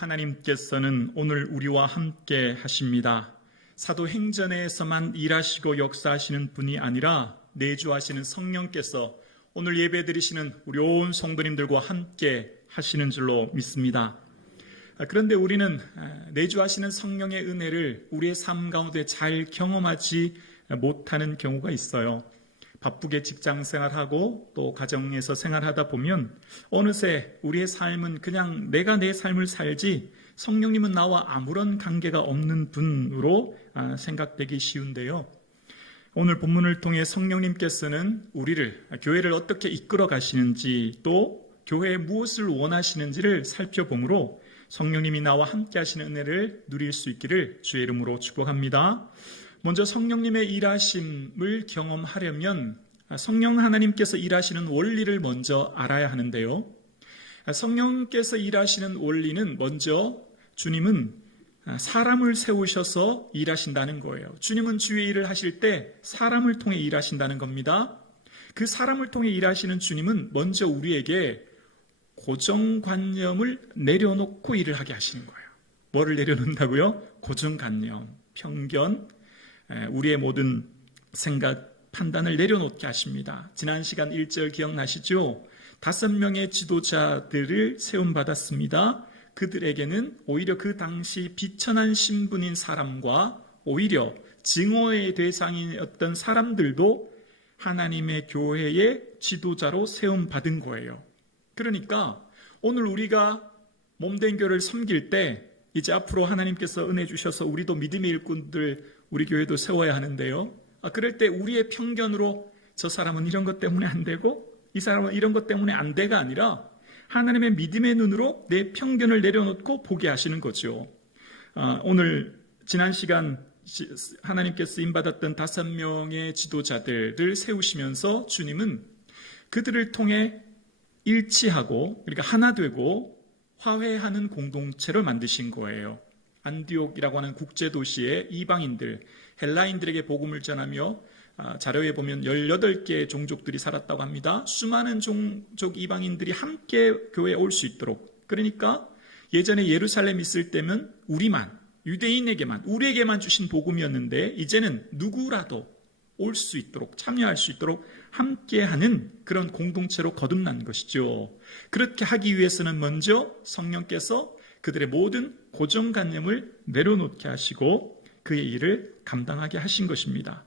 하나님께서는 오늘 우리와 함께 하십니다. 사도행전에서만 일하시고 역사하시는 분이 아니라 내주하시는 성령께서 오늘 예배드리시는 우리 온 성도님들과 함께 하시는 줄로 믿습니다. 그런데 우리는 내주하시는 성령의 은혜를 우리의 삶 가운데 잘 경험하지 못하는 경우가 있어요. 바쁘게 직장 생활하고 또 가정에서 생활하다 보면 어느새 우리의 삶은 그냥 내가 내 삶을 살지 성령님은 나와 아무런 관계가 없는 분으로 생각되기 쉬운데요. 오늘 본문을 통해 성령님께서는 우리를, 교회를 어떻게 이끌어 가시는지 또 교회에 무엇을 원하시는지를 살펴보므로 성령님이 나와 함께 하시는 은혜를 누릴 수 있기를 주의 이름으로 축복합니다. 먼저 성령님의 일하심을 경험하려면 성령 하나님께서 일하시는 원리를 먼저 알아야 하는데요. 성령께서 일하시는 원리는 먼저 주님은 사람을 세우셔서 일하신다는 거예요. 주님은 주의 일을 하실 때 사람을 통해 일하신다는 겁니다. 그 사람을 통해 일하시는 주님은 먼저 우리에게 고정관념을 내려놓고 일을 하게 하시는 거예요. 뭐를 내려놓는다고요? 고정관념, 편견, 우리의 모든 생각, 판단을 내려놓게 하십니다. 지난 시간 1절 기억나시죠? 5명의 지도자들을 세움받았습니다. 그들에게는 오히려 그 당시 비천한 신분인 사람과 오히려 증오의 대상이었던 사람들도 하나님의 교회의 지도자로 세움받은 거예요. 그러니까 오늘 우리가 몸된 교회를 섬길 때 이제 앞으로 하나님께서 은혜 주셔서 우리도 믿음의 일꾼들 우리 교회도 세워야 하는데요. 그럴 때 우리의 편견으로 저 사람은 이런 것 때문에 안 되고 이 사람은 이런 것 때문에 안 돼가 아니라 하나님의 믿음의 눈으로 내 편견을 내려놓고 보게 하시는 거죠. 오늘 지난 시간 하나님께 쓰임받았던 5명의 지도자들을 세우시면서 주님은 그들을 통해 일치하고 그러니까 하나 되고 화해하는 공동체를 만드신 거예요. 안디옥이라고 하는 국제도시의 이방인들, 헬라인들에게 복음을 전하며 자료에 보면 18개의 종족들이 살았다고 합니다. 수많은 종족 이방인들이 함께 교회에 올 수 있도록. 그러니까 예전에 예루살렘 있을 때면 우리만, 유대인에게만, 우리에게만 주신 복음이었는데 이제는 누구라도 올 수 있도록, 참여할 수 있도록 함께하는 그런 공동체로 거듭난 것이죠. 그렇게 하기 위해서는 먼저 성령께서 그들의 모든 고정관념을 내려놓게 하시고 그의 일을 감당하게 하신 것입니다.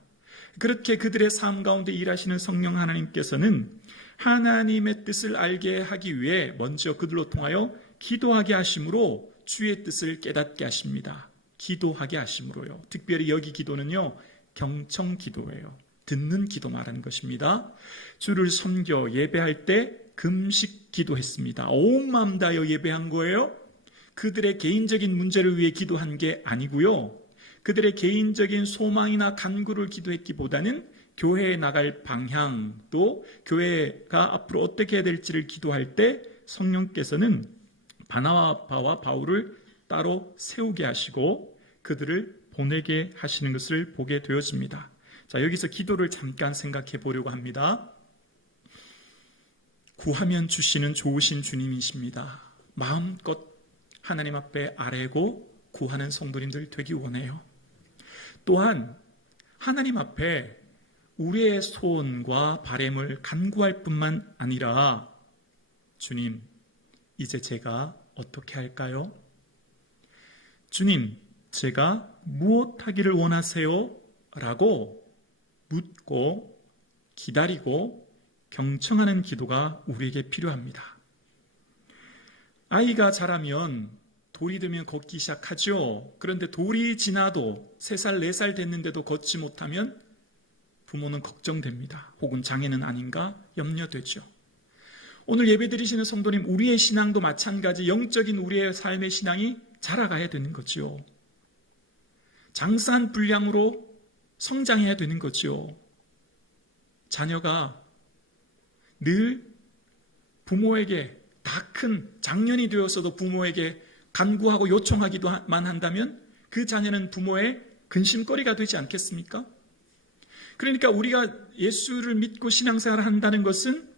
그렇게 그들의 삶 가운데 일하시는 성령 하나님께서는 하나님의 뜻을 알게 하기 위해 먼저 그들로 통하여 기도하게 하심으로 주의 뜻을 깨닫게 하십니다. 기도하게 하심으로요. 특별히 여기 기도는요, 경청 기도예요. 듣는 기도 말하는 것입니다. 주를 섬겨 예배할 때 금식 기도했습니다. 온 마음 다하여 예배한 거예요. 그들의 개인적인 문제를 위해 기도한 게 아니고요. 그들의 개인적인 소망이나 간구를 기도했기보다는 교회에 나갈 방향, 또 교회가 앞으로 어떻게 해야 될지를 기도할 때 성령께서는 바나바와 바울을 따로 세우게 하시고 그들을 보내게 하시는 것을 보게 되어집니다. 자, 여기서 기도를 잠깐 생각해 보려고 합니다. 구하면 주시는 좋으신 주님이십니다. 마음껏 하나님 앞에 아뢰고 구하는 성도님들 되기 원해요. 또한 하나님 앞에 우리의 소원과 바램을 간구할 뿐만 아니라 주님, 이제 제가 어떻게 할까요? 주님, 제가 무엇 하기를 원하세요? 라고 묻고 기다리고 경청하는 기도가 우리에게 필요합니다. 아이가 자라면 돌이 되면 걷기 시작하죠. 그런데 돌이 지나도 3살, 4살 됐는데도 걷지 못하면 부모는 걱정됩니다. 혹은 장애는 아닌가 염려되죠. 오늘 예배드리시는 성도님, 우리의 신앙도 마찬가지 영적인 우리의 삶의 신앙이 자라가야 되는 거죠. 장산 분량으로 성장해야 되는 거죠. 자녀가 늘 부모에게 다 큰 장년이 되었어도 부모에게 간구하고 요청하기만 한다면 그 자녀는 부모의 근심거리가 되지 않겠습니까? 그러니까 우리가 예수를 믿고 신앙생활을 한다는 것은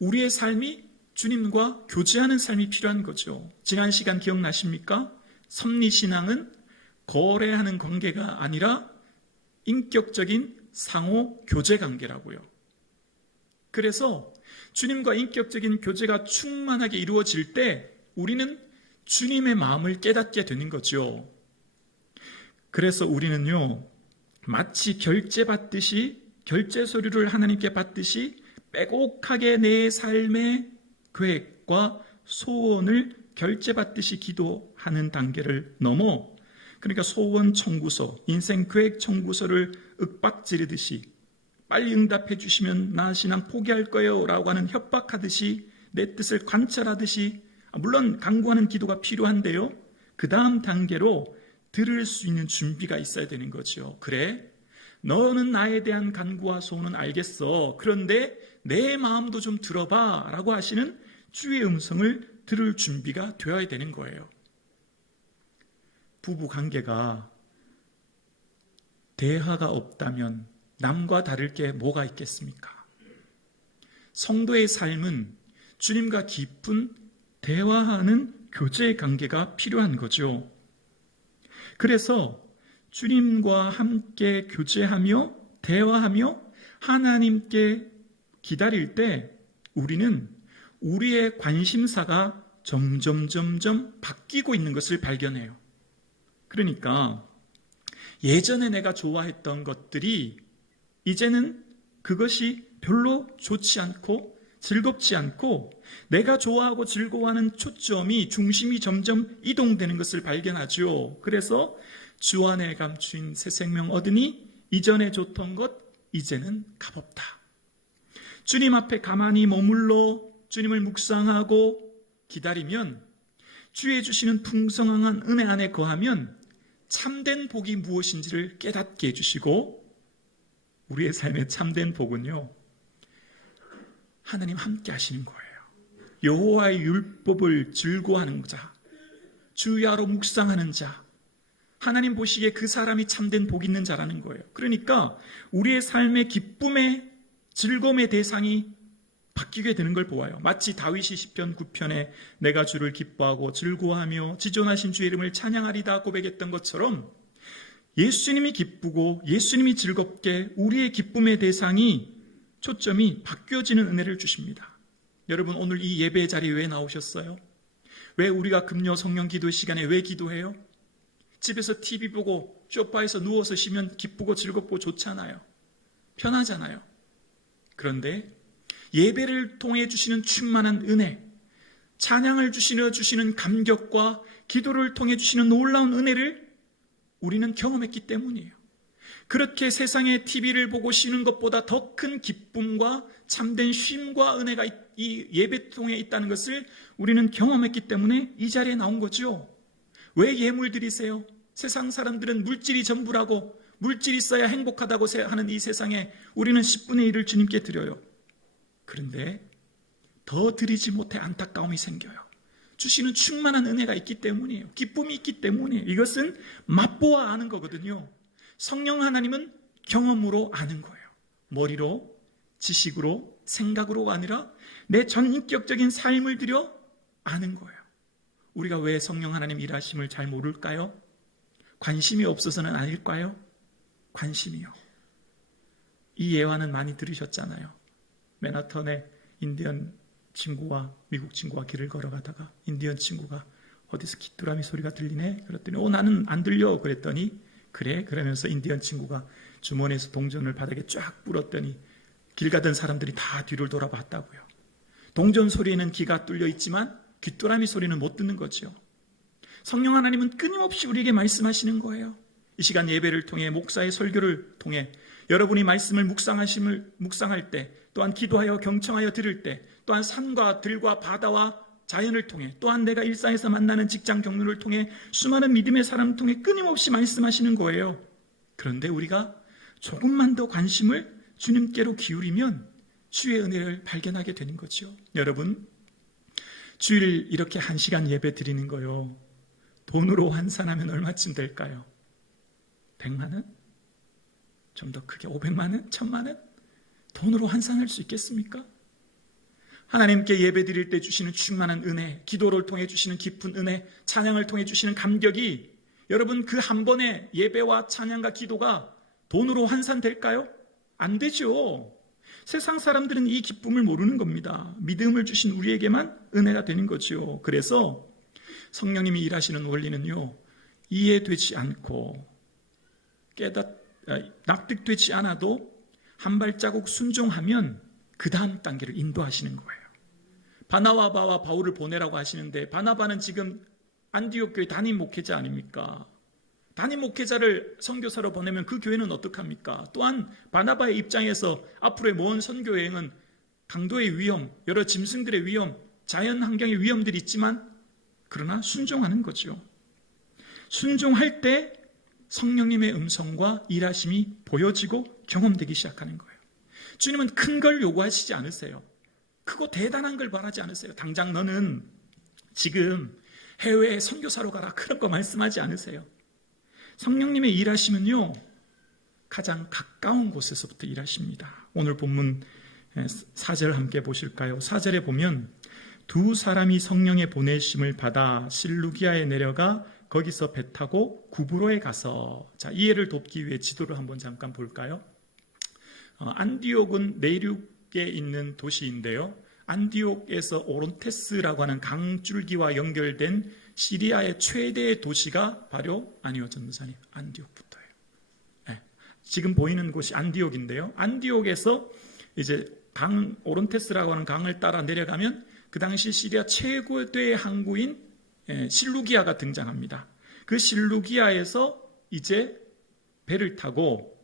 우리의 삶이 주님과 교제하는 삶이 필요한 거죠. 지난 시간 기억나십니까? 섭리신앙은 거래하는 관계가 아니라 인격적인 상호 교제 관계라고요. 그래서 주님과 인격적인 교제가 충만하게 이루어질 때 우리는 주님의 마음을 깨닫게 되는 거죠. 그래서 우리는요, 마치 결제받듯이, 결제 서류를 하나님께 받듯이 빼곡하게 내 삶의 계획과 소원을 결제받듯이 기도하는 단계를 넘어, 그러니까 소원 청구서, 인생 계획 청구서를 윽박지르듯이 빨리 응답해 주시면 나 신앙 포기할 거예요 라고 하는 협박하듯이 내 뜻을 관찰하듯이, 물론 간구하는 기도가 필요한데요, 그 다음 단계로 들을 수 있는 준비가 있어야 되는 거죠. 그래, 너는 나에 대한 간구와 소원은 알겠어. 그런데 내 마음도 좀 들어봐 라고 하시는 주의 음성을 들을 준비가 되어야 되는 거예요. 부부 관계가 대화가 없다면 남과 다를 게 뭐가 있겠습니까? 성도의 삶은 주님과 깊은 대화하는 교제의 관계가 필요한 거죠. 그래서 주님과 함께 교제하며 대화하며 하나님께 기다릴 때 우리는 우리의 관심사가 점점 바뀌고 있는 것을 발견해요. 그러니까 예전에 내가 좋아했던 것들이 이제는 그것이 별로 좋지 않고 즐겁지 않고 내가 좋아하고 즐거워하는 초점이, 중심이 점점 이동되는 것을 발견하죠. 그래서 주 안에 감추인 새 생명 얻으니 이전에 좋던 것 이제는 값없다. 주님 앞에 가만히 머물러 주님을 묵상하고 기다리면, 주의 주시는 풍성한 은혜 안에 거하면 참된 복이 무엇인지를 깨닫게 해주시고, 우리의 삶의 참된 복은요, 하나님 함께 하시는 거예요. 여호와의 율법을 즐거워하는 자, 주야로 묵상하는 자, 하나님 보시기에 그 사람이 참된 복 있는 자라는 거예요. 그러니까 우리의 삶의 기쁨의, 즐거움의 대상이 바뀌게 되는 걸 보아요. 마치 다윗이 시편 9편에 내가 주를 기뻐하고 즐거워하며 지존하신 주의 이름을 찬양하리다 고백했던 것처럼 예수님이 기쁘고 예수님이 즐겁게 우리의 기쁨의 대상이, 초점이 바뀌어지는 은혜를 주십니다. 여러분, 오늘 이 예배 자리에 왜 나오셨어요? 왜 우리가 금요 성령 기도 시간에 왜 기도해요? 집에서 TV 보고 소파에서 누워서 쉬면 기쁘고 즐겁고 좋잖아요. 편하잖아요. 그런데 예배를 통해 주시는 충만한 은혜, 찬양을 주시는 감격과 기도를 통해 주시는 놀라운 은혜를 우리는 경험했기 때문이에요. 그렇게 세상의 TV를 보고 쉬는 것보다 더 큰 기쁨과 참된 쉼과 은혜가 이 예배통에 있다는 것을 우리는 경험했기 때문에 이 자리에 나온 거죠. 왜 예물 드리세요? 세상 사람들은 물질이 전부라고, 물질이 있어야 행복하다고 하는 이 세상에 우리는 10분의 1을 주님께 드려요. 그런데 더 드리지 못해 안타까움이 생겨요. 주시는 충만한 은혜가 있기 때문이에요. 기쁨이 있기 때문이에요. 이것은 맛보아 아는 거거든요. 성령 하나님은 경험으로 아는 거예요. 머리로, 지식으로, 생각으로가 아니라 내 전인격적인 삶을 들여 아는 거예요. 우리가 왜 성령 하나님 일하심을 잘 모를까요? 관심이 없어서는 아닐까요? 관심이요. 이 예화는 많이 들으셨잖아요. 맨하탄에 인디언 친구와 미국 친구와 길을 걸어가다가 인디언 친구가 어디서 귀뚜라미 소리가 들리네? 그랬더니 나는 안 들려. 그랬더니 그래? 그러면서 인디언 친구가 주머니에서 동전을 바닥에 쫙 뿌렸더니 길 가던 사람들이 다 뒤를 돌아봤다고요. 동전 소리에는 귀가 뚫려 있지만 귀뚜라미 소리는 못 듣는 거죠. 성령 하나님은 끊임없이 우리에게 말씀하시는 거예요. 이 시간 예배를 통해, 목사의 설교를 통해 여러분이 말씀을 묵상할 때, 또한 기도하여 경청하여 들을 때, 또한 산과 들과 바다와 자연을 통해, 또한 내가 일상에서 만나는 직장 경로를 통해 수많은 믿음의 사람을 통해 끊임없이 말씀하시는 거예요. 그런데 우리가 조금만 더 관심을 주님께로 기울이면 주의 은혜를 발견하게 되는 거죠. 여러분, 주일 이렇게 1시간 예배 드리는 거요, 돈으로 환산하면 얼마쯤 될까요? 100만 원? 좀 더 크게 500만 원? 1000만 원? 돈으로 환산할 수 있겠습니까? 하나님께 예배 드릴 때 주시는 충만한 은혜, 기도를 통해 주시는 깊은 은혜, 찬양을 통해 주시는 감격이 여러분 그 한 번의 예배와 찬양과 기도가 돈으로 환산될까요? 안 되죠. 세상 사람들은 이 기쁨을 모르는 겁니다. 믿음을 주신 우리에게만 은혜가 되는 거죠. 그래서 성령님이 일하시는 원리는요, 이해되지 않고 납득되지 않아도 한 발자국 순종하면 그 다음 단계를 인도하시는 거예요. 바나바와 바울을 보내라고 하시는데 바나바는 지금 안디옥 교회 담임 목회자 아닙니까? 담임 목회자를 선교사로 보내면 그 교회는 어떡합니까? 또한 바나바의 입장에서 앞으로의 먼 선교 여행은 강도의 위험, 여러 짐승들의 위험, 자연 환경의 위험들이 있지만 그러나 순종하는 거죠. 순종할 때 성령님의 음성과 일하심이 보여지고 경험되기 시작하는 거예요. 주님은 큰 걸 요구하시지 않으세요. 크고 대단한 걸 바라지 않으세요. 당장 너는 지금 해외에 선교사로 가라, 그런 거 말씀하지 않으세요. 성령님의 일하심은요, 가장 가까운 곳에서부터 일하십니다. 오늘 본문 4절 함께 보실까요? 4절에 보면 두 사람이 성령의 보내심을 받아 실루기아에 내려가 거기서 배 타고 구브로에 가서, 자, 이해를 돕기 위해 지도를 한번 잠깐 볼까요? 안디옥은 내륙에 있는 도시인데요, 안디옥에서 오론테스라고 하는 강줄기와 연결된 시리아의 최대의 도시가 바로 아니요 전도사님 안디옥부터예요. 네. 지금 보이는 곳이 안디옥인데요, 안디옥에서 이제 강 오론테스라고 하는 강을 따라 내려가면 그 당시 시리아 최고의 항구인 실루기아가 등장합니다. 그 실루기아에서 이제 배를 타고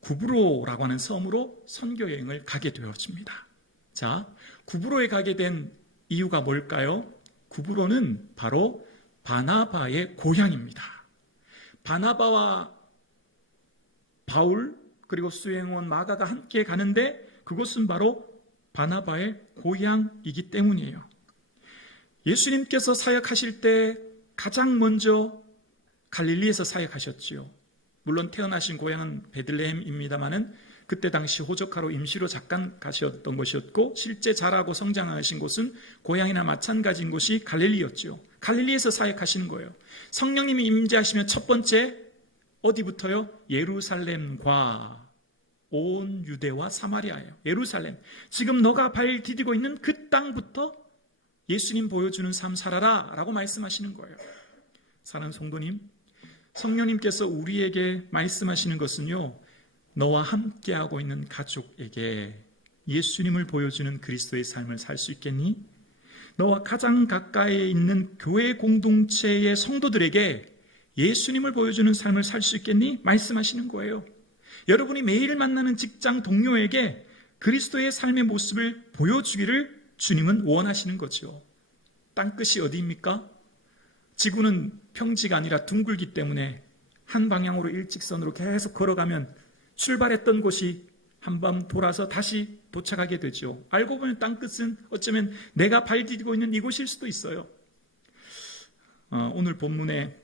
구브로라고 하는 섬으로 선교 여행을 가게 되어집니다. 자, 구브로에 가게 된 이유가 뭘까요? 구브로는 바로 바나바의 고향입니다. 바나바와 바울 그리고 수행원 마가가 함께 가는데 그곳은 바로 바나바의 고향이기 때문이에요. 예수님께서 사역하실 때 가장 먼저 갈릴리에서 사역하셨지요. 물론 태어나신 고향은 베들레헴입니다마는 그때 당시 호적하러 임시로 잠깐 가셨던 것이었고 실제 자라고 성장하신 곳은 고향이나 마찬가지인 곳이 갈릴리였죠. 갈릴리에서 사역하시는 거예요. 성령님이 임재하시면 첫 번째 어디부터요? 예루살렘과 온 유대와 사마리아예요. 예루살렘, 지금 너가 발 디디고 있는 그 땅부터 예수님 보여주는 삶 살아라 라고 말씀하시는 거예요. 사랑하는 성도님, 성령님께서 우리에게 말씀하시는 것은요, 너와 함께하고 있는 가족에게 예수님을 보여주는 그리스도의 삶을 살 수 있겠니? 너와 가장 가까이에 있는 교회 공동체의 성도들에게 예수님을 보여주는 삶을 살 수 있겠니? 말씀하시는 거예요. 여러분이 매일 만나는 직장 동료에게 그리스도의 삶의 모습을 보여주기를 주님은 원하시는 거죠. 땅끝이 어디입니까? 지구는 평지가 아니라 둥글기 때문에 한 방향으로 일직선으로 계속 걸어가면 출발했던 곳이 한밤 돌아서 다시 도착하게 되죠. 알고 보면 땅끝은 어쩌면 내가 발 디디고 있는 이곳일 수도 있어요. 오늘 본문에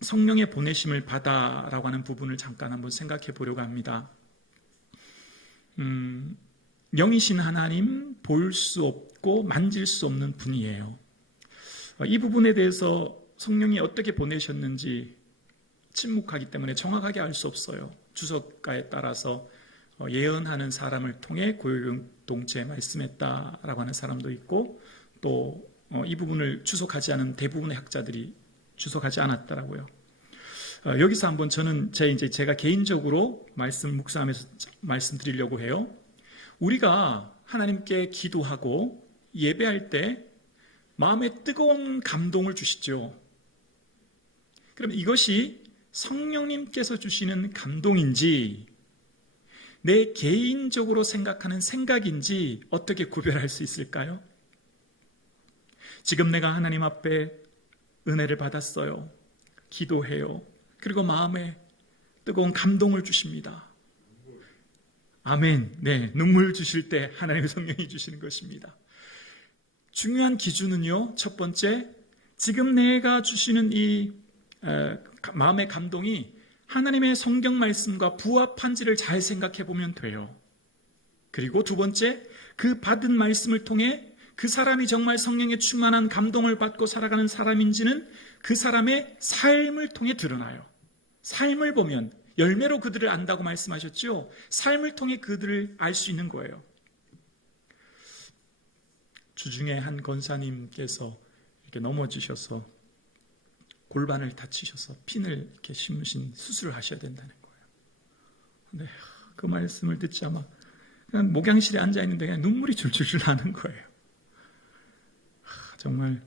성령의 보내심을 받아라고 하는 부분을 잠깐 한번 생각해 보려고 합니다. 영이신 하나님, 볼 수 없고 만질 수 없는 분이에요. 이 부분에 대해서 성령이 어떻게 보내셨는지 침묵하기 때문에 정확하게 알 수 없어요. 주석가에 따라서 예언하는 사람을 통해 고용동체에 말씀했다라고 하는 사람도 있고, 또 이 부분을 주석하지 않은 대부분의 학자들이 주석하지 않았더라고요. 여기서 한번 저는 제가 개인적으로 묵상하면서 말씀드리려고 해요. 우리가 하나님께 기도하고 예배할 때 마음에 뜨거운 감동을 주시죠. 그럼 이것이 성령님께서 주시는 감동인지 내 개인적으로 생각하는 생각인지 어떻게 구별할 수 있을까요? 지금 내가 하나님 앞에 은혜를 받았어요. 기도해요. 그리고 마음에 뜨거운 감동을 주십니다. 아멘. 네, 눈물 주실 때 하나님의 성령이 주시는 것입니다. 중요한 기준은요, 첫 번째, 지금 내가 주시는 이 마음의 감동이 하나님의 성경 말씀과 부합한지를 잘 생각해 보면 돼요. 그리고 두 번째, 그 받은 말씀을 통해 그 사람이 정말 성령의 충만한 감동을 받고 살아가는 사람인지는 그 사람의 삶을 통해 드러나요. 삶을 보면 열매로 그들을 안다고 말씀하셨죠. 삶을 통해 그들을 알 수 있는 거예요. 주중에 한 권사님께서 이렇게 넘어지셔서 골반을 다치셔서 핀을 이렇게 심으신 수술을 하셔야 된다는 거예요. 근데 그 말씀을 듣자마 그냥 목양실에 앉아 있는데 그냥 눈물이 줄줄줄 나는 거예요. 정말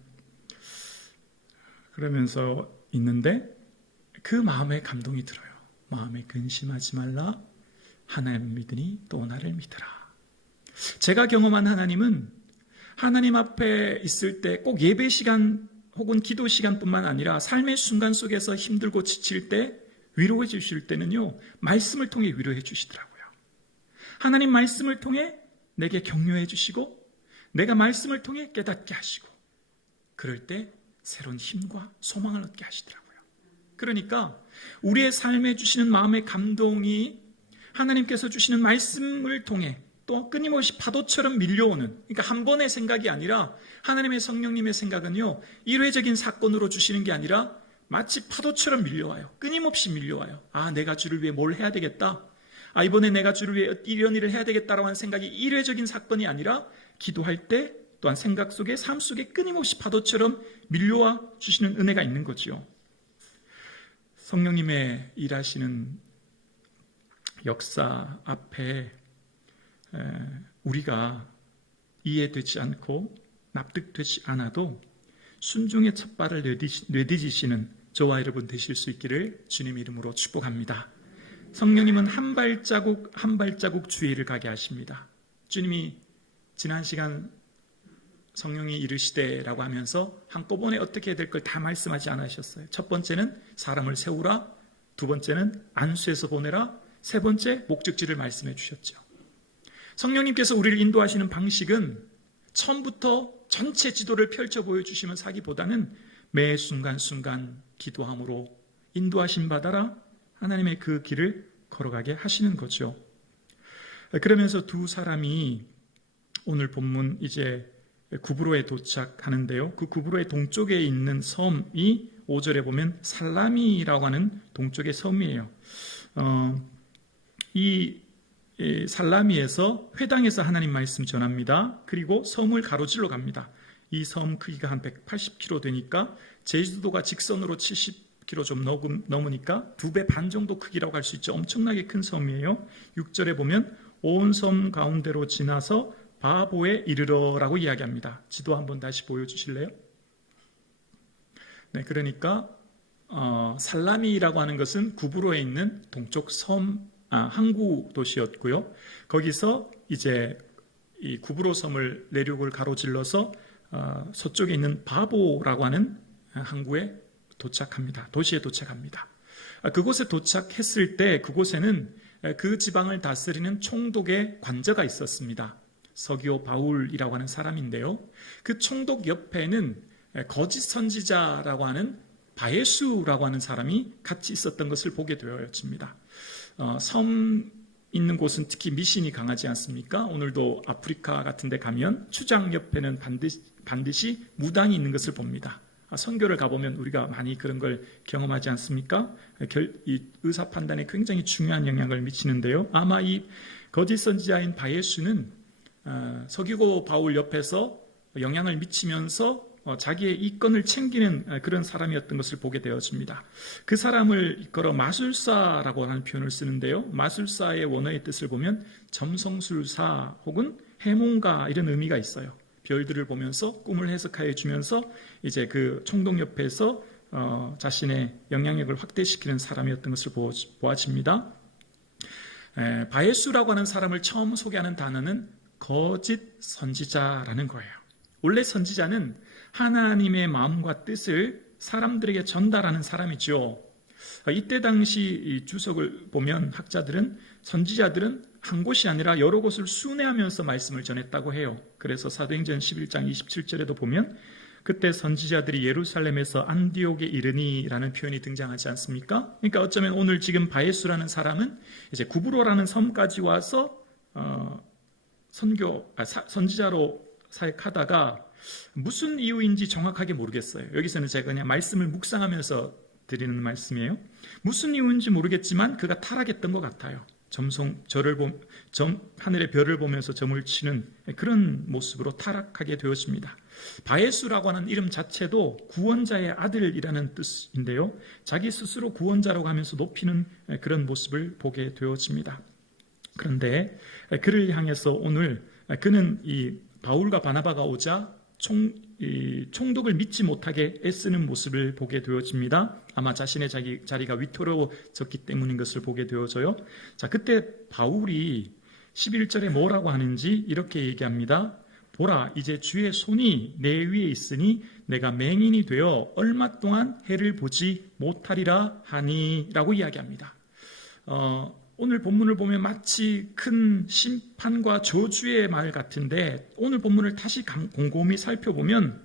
그러면서 있는데 그 마음에 감동이 들어요. 마음에 근심하지 말라. 하나님을 믿으니 또 나를 믿으라. 제가 경험한 하나님은 하나님 앞에 있을 때 꼭 예배 시간 혹은 기도 시간뿐만 아니라 삶의 순간 속에서 힘들고 지칠 때 위로해 주실 때는요, 말씀을 통해 위로해 주시더라고요. 하나님 말씀을 통해 내게 격려해 주시고 내가 말씀을 통해 깨닫게 하시고 그럴 때 새로운 힘과 소망을 얻게 하시더라고요. 그러니까 우리의 삶에 주시는 마음의 감동이 하나님께서 주시는 말씀을 통해 또 끊임없이 파도처럼 밀려오는, 그러니까 한 번의 생각이 아니라 하나님의 성령님의 생각은요, 일회적인 사건으로 주시는 게 아니라 마치 파도처럼 밀려와요. 끊임없이 밀려와요. 아, 내가 주를 위해 뭘 해야 되겠다. 아, 이번에 내가 주를 위해 이런 일을 해야 되겠다라고 하는 생각이 일회적인 사건이 아니라 기도할 때 또한 생각 속에 삶 속에 끊임없이 파도처럼 밀려와 주시는 은혜가 있는 거죠. 성령님의 일하시는 역사 앞에 우리가 이해되지 않고 납득되지 않아도 순종의 첫발을 내디디시는 저와 여러분 되실 수 있기를 주님 이름으로 축복합니다. 성령님은 한 발자국 한 발자국 주의를 가게 하십니다. 주님이 지난 시간 성령이 이르시되라고 하면서 한꺼번에 어떻게 해야 될 걸 다 말씀하지 않으셨어요. 첫 번째는 사람을 세우라, 두 번째는 안수해서 보내라, 세 번째 목적지를 말씀해 주셨죠. 성령님께서 우리를 인도하시는 방식은 처음부터 전체 지도를 펼쳐 보여주시면서 하기보다는 매 순간순간 기도함으로 인도하심 받아라 하나님의 그 길을 걸어가게 하시는 거죠. 그러면서 두 사람이 오늘 본문 이제 구브로에 도착하는데요. 그 구브로의 동쪽에 있는 섬이 5절에 보면 살라미라고 하는 동쪽의 섬이에요. 이 살라미에서 회당에서 하나님 말씀 전합니다. 그리고 섬을 가로질러 갑니다. 이 섬 크기가 한 180km 되니까 제주도가 직선으로 70km 좀 넘으니까 2배 반 정도 크기라고 할 수 있죠. 엄청나게 큰 섬이에요. 6절에 보면 온 섬 가운데로 지나서 바보에 이르러라고 이야기합니다. 지도 한번 다시 보여주실래요? 네, 그러니까 살라미라고 하는 것은 구브로에 있는 동쪽 섬 항구 도시였고요. 거기서 이제 이 구브로 섬을 내륙을 가로질러서 서쪽에 있는 바보라고 하는 항구에 도착합니다. 도시에 도착합니다. 그곳에 도착했을 때 그곳에는 그 지방을 다스리는 총독의 관저가 있었습니다. 서기오 바울이라고 하는 사람인데요. 그 총독 옆에는 거짓 선지자라고 하는 바예수라고 하는 사람이 같이 있었던 것을 보게 되어집니다. 섬 있는 곳은 특히 미신이 강하지 않습니까? 오늘도 아프리카 같은 데 가면 추장 옆에는 반드시 무당이 있는 것을 봅니다. 선교를 가보면 우리가 많이 그런 걸 경험하지 않습니까? 이 의사 판단에 굉장히 중요한 영향을 미치는데요. 아마 이 거짓 선지자인 바예수는 서기고 바울 옆에서 영향을 미치면서 자기의 이권을 챙기는 그런 사람이었던 것을 보게 되어집니다. 그 사람을 이끌어 마술사라고 하는 표현을 쓰는데요. 마술사의 원어의 뜻을 보면 점성술사 혹은 해몽가 이런 의미가 있어요. 별들을 보면서 꿈을 해석하여 주면서 이제 그 총독 옆에서 자신의 영향력을 확대시키는 사람이었던 것을 보아집니다. 바예수라고 하는 사람을 처음 소개하는 단어는 거짓 선지자라는 거예요. 원래 선지자는 하나님의 마음과 뜻을 사람들에게 전달하는 사람이죠. 이때 당시 주석을 보면 학자들은 선지자들은 한 곳이 아니라 여러 곳을 순회하면서 말씀을 전했다고 해요. 그래서 사도행전 11장 27절에도 보면 그때 선지자들이 예루살렘에서 안디옥에 이르니라는 표현이 등장하지 않습니까? 그러니까 어쩌면 오늘 지금 바예수라는 사람은 이제 구브로라는 섬까지 와서 선지자로 사역하다가 무슨 이유인지 정확하게 모르겠어요. 여기서는 제가 그냥 말씀을 묵상하면서 드리는 말씀이에요. 무슨 이유인지 모르겠지만 그가 타락했던 것 같아요. 하늘의 별을 보면서 점을 치는 그런 모습으로 타락하게 되었습니다. 바에수라고 하는 이름 자체도 구원자의 아들이라는 뜻인데요. 자기 스스로 구원자라고 하면서 높이는 그런 모습을 보게 되어집니다. 그런데 그를 향해서 오늘 그는 이 바울과 바나바가 오자 총독을 믿지 못하게 애쓰는 모습을 보게 되어집니다. 아마 자신의 자리가 위태로워졌기 때문인 것을 보게 되어져요. 자, 그때 바울이 11절에 뭐라고 하는지 이렇게 얘기합니다. 보라, 이제 주의 손이 내 위에 있으니 내가 맹인이 되어 얼마 동안 해를 보지 못하리라 하니 라고 이야기합니다. 오늘 본문을 보면 마치 큰 심판과 저주의 말 같은데 오늘 본문을 다시 곰곰이 살펴보면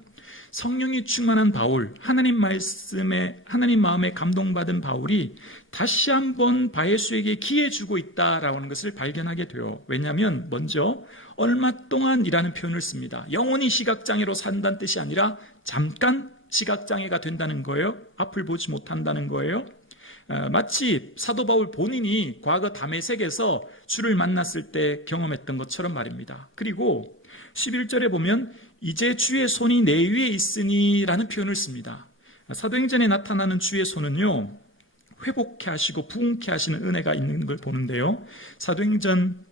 성령이 충만한 바울, 하나님 마음에 감동받은 바울이 다시 한번 바에수에게 기회 주고 있다라는 것을 발견하게 돼요. 왜냐하면 먼저 얼마 동안이라는 표현을 씁니다. 영원히 시각장애로 산다는 뜻이 아니라 잠깐 시각장애가 된다는 거예요. 앞을 보지 못한다는 거예요. 마치 사도 바울 본인이 과거 다메섹에서 주를 만났을 때 경험했던 것처럼 말입니다. 그리고 11절에 보면 이제 주의 손이 내 위에 있으니 라는 표현을 씁니다. 사도행전에 나타나는 주의 손은요, 회복케 하시고 부흥케 하시는 은혜가 있는 걸 보는데요. 사도행전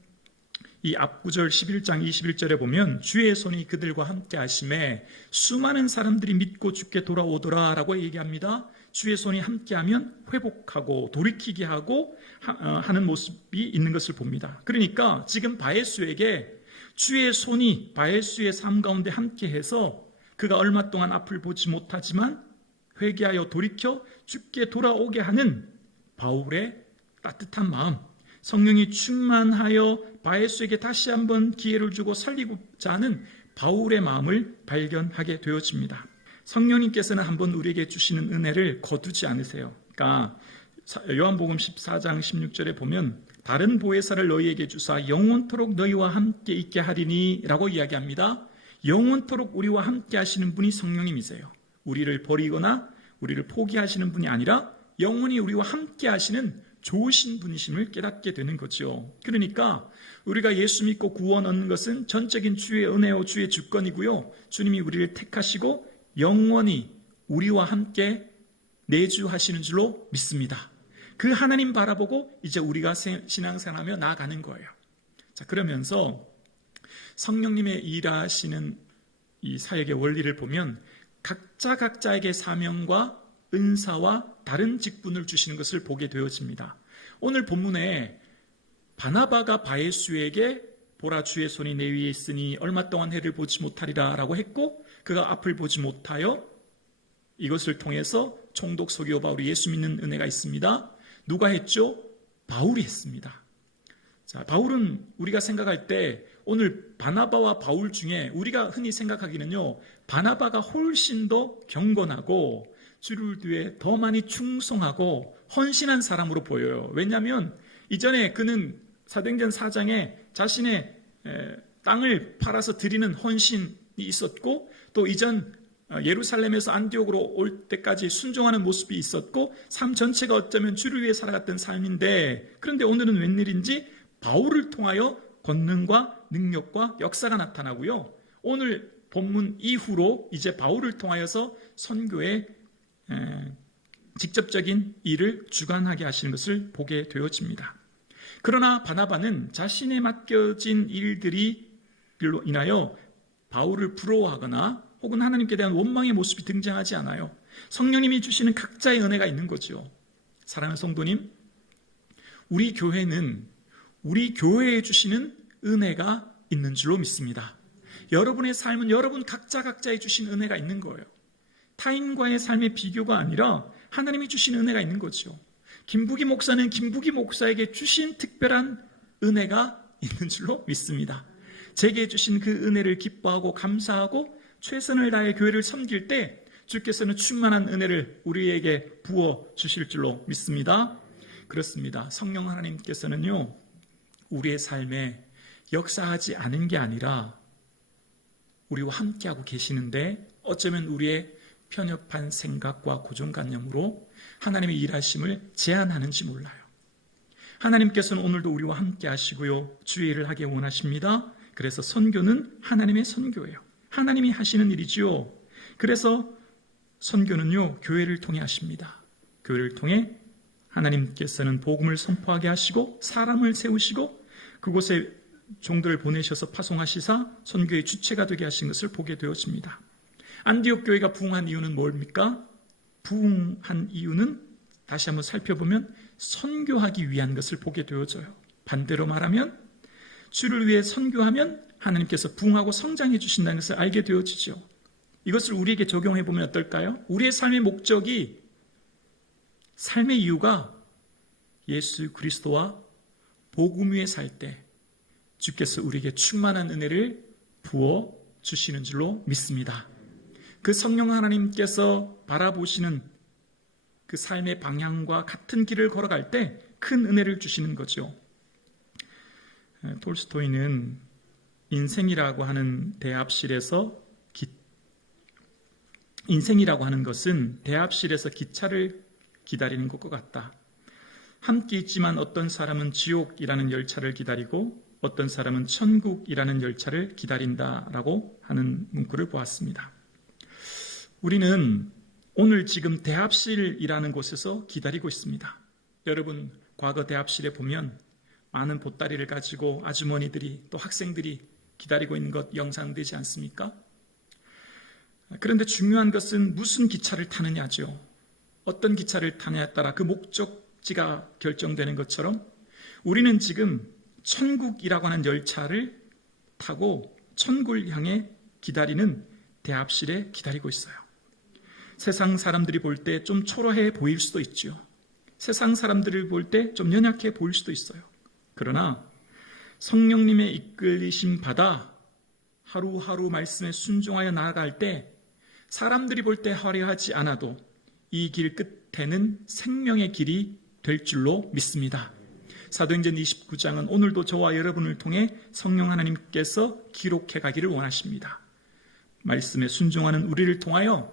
이 앞구절 11장 21절에 보면 주의 손이 그들과 함께 하심에 수많은 사람들이 믿고 주께 돌아오더라 라고 얘기합니다. 주의 손이 함께하면 회복하고 돌이키게 하고 하는 모습이 있는 것을 봅니다. 그러니까 지금 바에수에게 주의 손이 바에수의 삶 가운데 함께해서 그가 얼마 동안 앞을 보지 못하지만 회개하여 돌이켜 주께 돌아오게 하는 바울의 따뜻한 마음, 성령이 충만하여 바에수에게 다시 한번 기회를 주고 살리고자 하는 바울의 마음을 발견하게 되어집니다. 성령님께서는 한번 우리에게 주시는 은혜를 거두지 않으세요. 그러니까 요한복음 14장 16절에 보면 다른 보혜사를 너희에게 주사 영원토록 너희와 함께 있게 하리니 라고 이야기합니다. 영원토록 우리와 함께 하시는 분이 성령님이세요. 우리를 버리거나 우리를 포기하시는 분이 아니라 영원히 우리와 함께 하시는 좋으신 분이심을 깨닫게 되는 거죠. 그러니까 우리가 예수 믿고 구원 얻는 것은 전적인 주의 은혜요 주의 주권이고요. 주님이 우리를 택하시고 영원히 우리와 함께 내주하시는 줄로 믿습니다. 그 하나님 바라보고 이제 우리가 신앙생활하며 나아가는 거예요. 자, 그러면서 성령님의 일하시는 이 사역의 원리를 보면 각자에게 사명과 은사와 다른 직분을 주시는 것을 보게 되어집니다. 오늘 본문에 바나바가 바에수에게 보라 주의 손이 내 위에 있으니 얼마 동안 해를 보지 못하리라 라고 했고 그가 앞을 보지 못하여 이것을 통해서 총독 서기오 바울이 예수 믿는 은혜가 있습니다. 누가 했죠? 바울이 했습니다. 자, 바울은 우리가 생각할 때 오늘 바나바와 바울 중에 우리가 흔히 생각하기는요, 바나바가 훨씬 더 경건하고 주를 위해 더 많이 충성하고 헌신한 사람으로 보여요. 왜냐하면 이전에 그는 사도행전 4장에 자신의 땅을 팔아서 드리는 헌신이 있었고 또 이전 예루살렘에서 안디옥으로 올 때까지 순종하는 모습이 있었고 삶 전체가 어쩌면 주를 위해 살아갔던 삶인데 그런데 오늘은 웬일인지 바울을 통하여 권능과 능력과 역사가 나타나고요. 오늘 본문 이후로 이제 바울을 통하여서 선교의 직접적인 일을 주관하게 하시는 것을 보게 되어집니다. 그러나 바나바는 자신의 맡겨진 일들로 인하여 바울을 부러워하거나 혹은 하나님께 대한 원망의 모습이 등장하지 않아요. 성령님이 주시는 각자의 은혜가 있는 거죠. 사랑하는 성도님, 우리 교회는 우리 교회에 주시는 은혜가 있는 줄로 믿습니다. 여러분의 삶은 여러분 각자에 주신 은혜가 있는 거예요. 타인과의 삶의 비교가 아니라 하나님이 주신 은혜가 있는 거죠. 김부기 목사는 김부기 목사에게 주신 특별한 은혜가 있는 줄로 믿습니다. 제게 주신 그 은혜를 기뻐하고 감사하고 최선을 다해 교회를 섬길 때 주께서는 충만한 은혜를 우리에게 부어 주실 줄로 믿습니다. 그렇습니다. 성령 하나님께서는요, 우리의 삶에 역사하지 않은 게 아니라 우리와 함께하고 계시는데 어쩌면 우리의 편협한 생각과 고정관념으로 하나님의 일하심을 제한하는지 몰라요. 하나님께서는 오늘도 우리와 함께 하시고요. 주의 일을 하기 원하십니다. 그래서 선교는 하나님의 선교예요. 하나님이 하시는 일이지요. 그래서 선교는요, 교회를 통해 하십니다. 교회를 통해 하나님께서는 복음을 선포하게 하시고 사람을 세우시고 그곳에 종들을 보내셔서 파송하시사 선교의 주체가 되게 하신 것을 보게 되어집니다. 안디옥 교회가 부흥한 이유는 뭡니까? 부흥한 이유는 다시 한번 살펴보면 선교하기 위한 것을 보게 되어져요. 반대로 말하면 주를 위해 선교하면 하나님께서 부흥하고 성장해 주신다는 것을 알게 되어지죠. 이것을 우리에게 적용해 보면 어떨까요? 우리의 삶의 목적이, 삶의 이유가 예수 그리스도와 복음 위에 살 때 주께서 우리에게 충만한 은혜를 부어 주시는 줄로 믿습니다. 그 성령 하나님께서 바라보시는 그 삶의 방향과 같은 길을 걸어갈 때 큰 은혜를 주시는 거죠. 톨스토이는 인생이라고 하는 것은 대합실에서 기차를 기다리는 것과 같다. 함께 있지만 어떤 사람은 지옥이라는 열차를 기다리고 어떤 사람은 천국이라는 열차를 기다린다라고 하는 문구를 보았습니다. 우리는 오늘 지금 대합실이라는 곳에서 기다리고 있습니다. 여러분, 과거 대합실에 보면 많은 보따리를 가지고 아주머니들이 또 학생들이 기다리고 있는 것 영상되지 않습니까? 그런데 중요한 것은 무슨 기차를 타느냐죠. 어떤 기차를 타느냐에 따라 그 목적지가 결정되는 것처럼 우리는 지금 천국이라고 하는 열차를 타고 천국을 향해 기다리는 대합실에 기다리고 있어요. 세상 사람들이 볼 때 좀 초라해 보일 수도 있죠. 세상 사람들을 볼 때 좀 연약해 보일 수도 있어요. 그러나 성령님의 이끌리심 받아 하루하루 말씀에 순종하여 나아갈 때 사람들이 볼 때 화려하지 않아도 이 길 끝에는 생명의 길이 될 줄로 믿습니다. 사도행전 29장은 오늘도 저와 여러분을 통해 성령 하나님께서 기록해 가기를 원하십니다. 말씀에 순종하는 우리를 통하여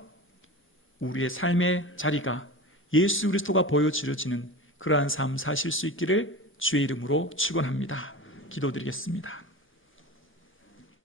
우리의 삶의 자리가 예수 그리스도가 보여주어지는 그러한 삶 사실 수 있기를 주의 이름으로 축원합니다. 기도드리겠습니다.